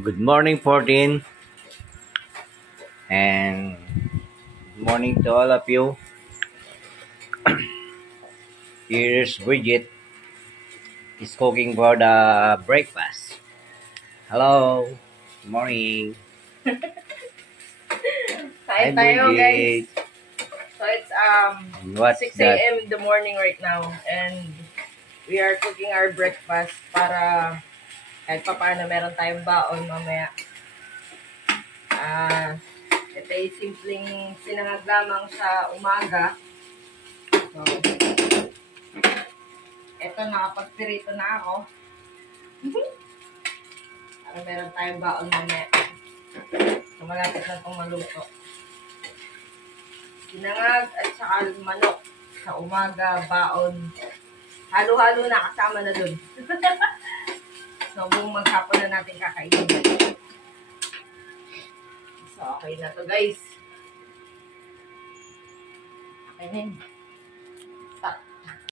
Good morning, 14, and good morning to all of you. Here's Bridget is cooking for the breakfast. Hello, good morning. Hi tayo, guys. Bridget. So it's What's 6 that? a.m. in the morning right now, and we are cooking our breakfast para kahit pa paano meron tayong baon mamaya. Ito ay simpleng sinangag lamang sa umaga. So, ito nakapagpirito na ako. Para meron tayong baon mamaya. So, malapit na itong maluto. Sinangag at saka manok sa umaga, baon. Halo-halo na, kasama na dun. So, buong maghapon na natin kakainin. So, okay na to, guys. Okay na yun.